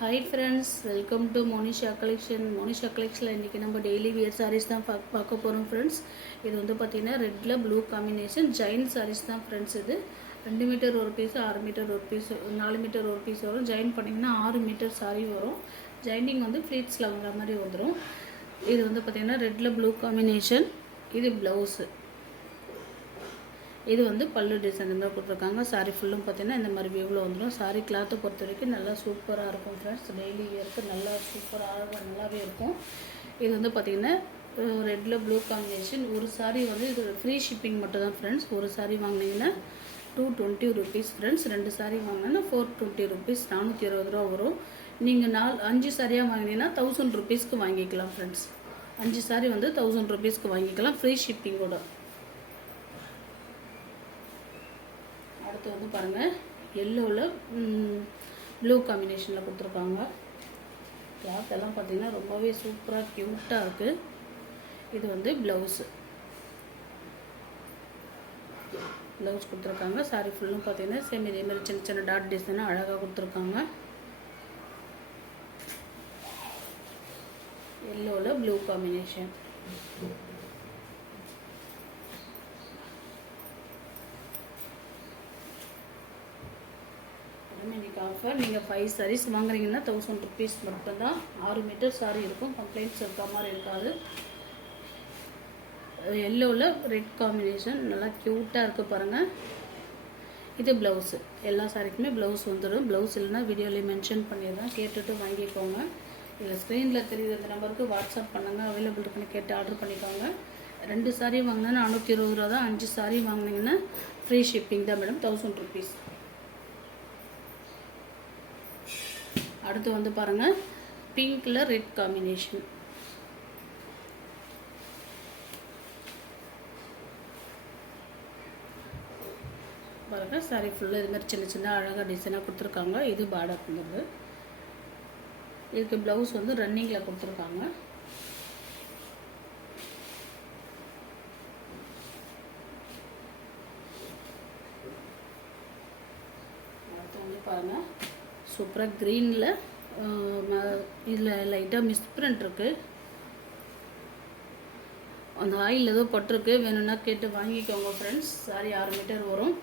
Hi friends, welcome to Monisha collection. Monisha கலெக்ஷனில் இன்றைக்கி நம்ம டெய்லி வியர் சாரீஸ் தான் பார்க்க போகிறோம் ஃப்ரெண்ட்ஸ். இது வந்து பார்த்திங்கன்னா ரெட்டில் ப்ளூ காம்பினேஷன் ஜெயின் சாரீஸ் தான் ஃப்ரெண்ட்ஸ். இது 2 மீட்டர் ஒரு பீஸ், 6 மீட்டர் ஒரு பீஸ், 4 மீட்டர் ஒரு பீஸ் வரும். ஜாயின் பண்ணிங்கன்னா 6 மீட்டர் சாரீ வரும். ஜாயினிங் வந்து ஃப்ளீட்ஸில் வர மாதிரி வந்துடும். இது வந்து பார்த்திங்கன்னா ரெட்டில் ப்ளூ காம்பினேஷன். இது ப்ளவுஸு. இது வந்து பல்லு டிசைன் இருந்தால் கொடுத்துருக்காங்க. சாரீ ஃபுல்லும் பார்த்தீங்கன்னா இந்த மாதிரி வியூவில் வந்துடும். சாரீ கிளாத்தை பொறுத்த வரைக்கும் நல்லா சூப்பராக இருக்கும் ஃப்ரெண்ட்ஸ். டெய்லி வியருக்கு நல்லா சூப்பராக நல்லாவே இருக்கும். இது வந்து பார்த்திங்கன்னா ரெட்டில் ப்ளூ காம்பினேஷன். ஒரு சாரீ வந்து இது ஃப்ரீ ஷிப்பிங் மட்டும் தான் ஃப்ரெண்ட்ஸ். ஒரு சாரீ வாங்கினீங்கன்னா 220 ருபீஸ் ஃப்ரெண்ட்ஸ். 2 சாரீ வாங்கினா 420 ருபீஸ், 420 ரூபா வரும். நீங்கள் 5 சாரியாக வாங்கினீங்கன்னா 1000 ருபீஸ்க்கு வாங்கிக்கலாம் ஃப்ரெண்ட்ஸ். 5 சாரீ வந்து 1000 ருபீஸ்க்கு வாங்கிக்கலாம், ஃப்ரீ ஷிப்பிங்கோட. அடுத்து வந்து பாருங்கள், எல்லோவில் ப்ளூ காம்பினேஷனில் கொடுத்துருக்காங்க. கிளாத் எல்லாம் பார்த்தீங்கன்னா ரொம்பவே சூப்பராக க்யூட்டாக இருக்குது. இது வந்து ப்ளவுஸு. ப்ளவுஸ் கொடுத்துருக்காங்க. சாரீ ஃபுல்லும் பார்த்தீங்கன்னா சேம் இதேமாதிரி சின்ன சின்ன டாட் டிசைனாக அழகாக கொடுத்துருக்காங்க. எல்லோவில் ப்ளூ காம்பினேஷன். இன்றைக்கி ஆஃபர். நீங்கள் 5 சாரீஸ் வாங்குறீங்கன்னா 1000 ருபீஸ் மட்டும்தான். 6 மீட்டர் சாரீ இருக்கும். கம்ப்ளைண்ட்ஸ் இருக்க மாதிரி இருக்காது. எல்லோவில் ரெட் காம்பினேஷன் நல்லா க்யூட்டாக இருக்குது பாருங்கள். இது ப்ளவுஸு. எல்லா சாரீக்குமே ப்ளவுஸ் வந்துடும். ப்ளவுஸ் இல்லைன்னா வீடியோலேயே மென்ஷன் பண்ணிடுறேன், கேட்டுட்டு வாங்கிக்கோங்க. இதில் ஸ்க்ரீனில் தெரியுற இந்த நம்பருக்கு வாட்ஸ்அப் பண்ணுங்கள், அவைலபிள் இருக்குன்னு கேட்டு ஆர்டர் பண்ணிக்கோங்க. 2 சாரீ வாங்கினா 420 ரூபா தான். 5 சாரீ வாங்கினீங்கன்னா ஃப்ரீ ஷிப்பிங் தான் மேடம், 1000 ருபீஸ். அடுத்து வந்து பாருங்கள், பிங்க்கில் ரெட் காம்பினேஷன். பாருங்கள், சாரி ஃபுல்லாக இது மாதிரி சின்ன சின்ன அழகாக டிசைனாக கொடுத்துருக்காங்க. இது பார்டர் பண்ணுறது. இதுக்கு ப்ளவுஸ் வந்து ரன்னிங்கில் கொடுத்துருக்காங்க. அடுத்து வந்து பாருங்கள், சூப்பராக க்ரீனில் இதில் லைட்டாக மிஸ் பிரிண்ட் இருக்குது. அந்த ஆயில் ஏதோ பட்டிருக்கு, வேணும்னா கேட்டு வாங்கிக்கோங்க ஃப்ரெண்ட்ஸ். சாரி 6 மீட்டர் வரும்.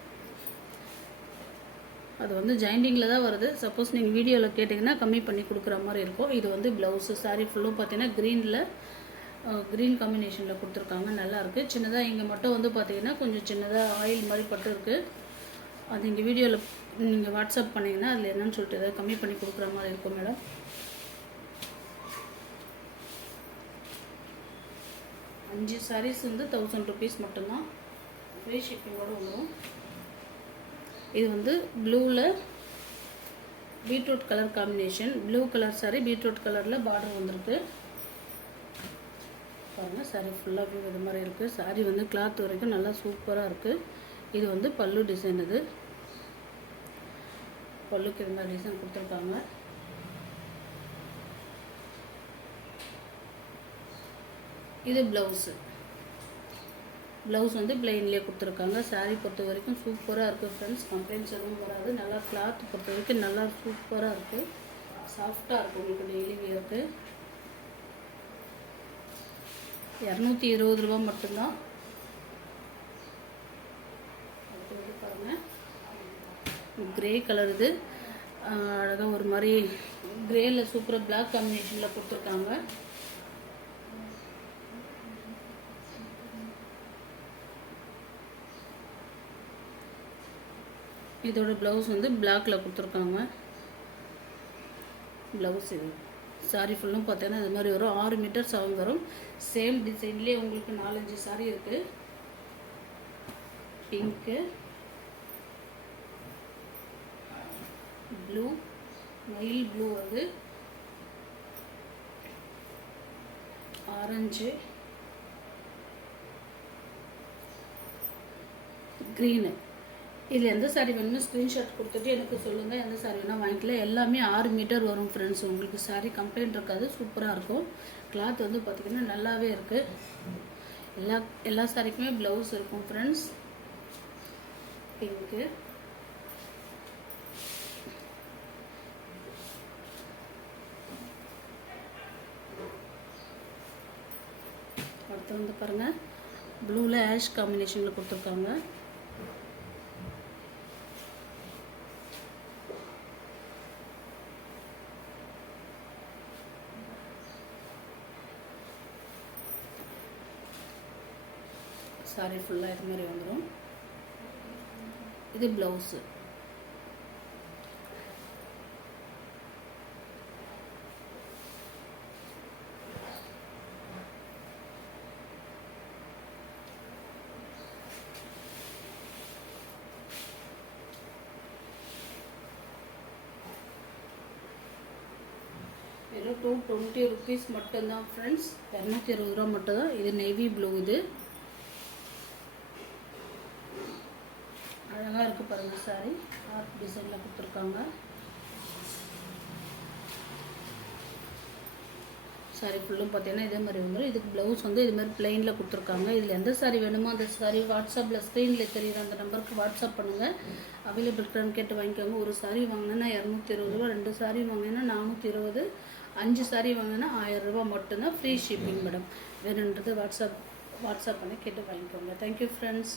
அது வந்து ஜாயிண்டிங்கில் தான் வருது. சப்போஸ் நீங்கள் வீடியோவில் கேட்டிங்கன்னா கம்மி பண்ணி கொடுக்குற மாதிரி இருக்கும். இது வந்து ப்ளவுஸு. சாரி ஃபுல்லும் பார்த்தீங்கன்னா க்ரீன் காம்பினேஷனில் கொடுத்துருக்காங்க. நல்லாயிருக்கு. சின்னதாக இங்கே மட்டும் வந்து பார்த்தீங்கன்னா கொஞ்சம் சின்னதாக ஆயில் மாதிரி பட்டு இருக்குது. அது இங்கே வீடியோவில் நீங்கள் வாட்ஸ்அப் பண்ணிங்கன்னா அதில் என்னன்னு சொல்லிட்டு ஏதாவது கம்மி பண்ணி கொடுக்குற மாதிரி இருக்கும் மேடம். அஞ்சு சாரீஸ் வந்து 1000 ருபீஸ் மட்டும்தான், ஃப்ரீ ஷிப்பிங்கோடு வரும். இது வந்து ப்ளூவில் beetroot colour combination. Blue colour sari beetroot கலரில் பார்டர் வந்திருக்கு பாருங்கள். சாரீ ஃபுல்லாக வியூ இது மாதிரி இருக்குது. சாரீ வந்து கிளாத் வரைக்கும் நல்லா சூப்பராக இருக்குது. இது வந்து பல்லு டிசைன். இது பல்லுக்கு இருந்த டிசைன் கொடுத்துருக்காங்க. இது ப்ளவுஸு. ப்ளவுஸ் வந்து பிளெயின்லேயே கொடுத்துருக்காங்க. சாரீ பொறுத்த வரைக்கும் சூப்பராக இருக்குது ஃப்ரெண்ட்ஸ். கம்ப்ளைண்ட்ஸ் எதுவும் வராது. நல்லா கிளாத் பொறுத்த வரைக்கும் நல்லா சூப்பராக இருக்குது. சாஃப்டாக இருக்குது. உங்களுக்கு டெய்லி வியருக்கு 220 ரூபா மட்டும்தான். Grey colour. இது அழகாக ஒரு மாதிரி கிரேயில் சூப்பராக பிளாக் காம்பினேஷனில் கொடுத்துருக்காங்க. இதோட ப்ளவுஸ் வந்து பிளாக்கில் கொடுத்துருக்காங்க. ப்ளவுஸ் இது. சாரீ ஃபுல்லும் பார்த்தீங்கன்னா இது மாதிரி வரும். 6 மீட்டர் சவம் வரும். சேம் டிசைன்லேயே உங்களுக்கு 4-5 சாரீ இருக்குது. பிங்க்கு, ப்ளூ, மயில் ப்ளூ, அது ஆரஞ்சு, க்ரீனு. இதில் எந்த சாரீ வேணுமோ ஸ்க்ரீன்ஷாட் கொடுத்துட்டு எனக்கு சொல்லுங்கள். எந்த சாரீ வேணால் வாங்கிக்கலாம். எல்லாமே 6 மீட்டர் வரும் ஃப்ரெண்ட்ஸ். உங்களுக்கு சாரீ கம்ப்ளைண்ட் இருக்காது. சூப்பராக இருக்கும். கிளாத் வந்து பார்த்திங்கன்னா நல்லாவே இருக்குது. எல்லா சாரீக்குமே ப்ளவுஸ் இருக்கும் ஃப்ரெண்ட்ஸ். பிங்க்கு, அடுத்து வந்து பாருங்கள், ப்ளூவில் ஆஷ் காம்பினேஷனில் கொடுத்துருக்காங்க. சாரி ஃபுல்லாக இது மாதிரி வந்துடும். இது ப்ளவுஸு. வெறும் 220 ருபீஸ் மட்டும்தான் ஃப்ரெண்ட்ஸ். 220 ரூபா மட்டும்தான். இது நேவி ப்ளூ. இது அழகாக இருக்குது பாருங்கள். சாரி ஆர்ட் டிசைனில் கொடுத்துருக்காங்க. சாரி ஃபுல்லும் பார்த்தீங்கன்னா இதே மாதிரி வந்துடும். இதுக்கு ப்ளவுஸ் வந்து இது மாதிரி பிளெயினில் கொடுத்துருக்காங்க. இதில் எந்த சாரி வேணுமோ அந்த சாரி வாட்ஸ்அப்பில் ஸ்க்ரீனில் தெரியுற அந்த நம்பருக்கு வாட்ஸ்அப் பண்ணுங்கள். அவைலபிள் இருக்கான்னு கேட்டு வாங்கிக்கோங்க. ஒரு சாரி வாங்கினா 220 ரூபா, 2 சாரி வாங்கினா 420, 5 சாரி வாங்கினா 1000 ரூபா மட்டும்தான். Free shipping madam. வேணுன்றது வாட்ஸ்அப் பண்ணி கேட்டு வாங்கிக்கோங்க. Thank you friends.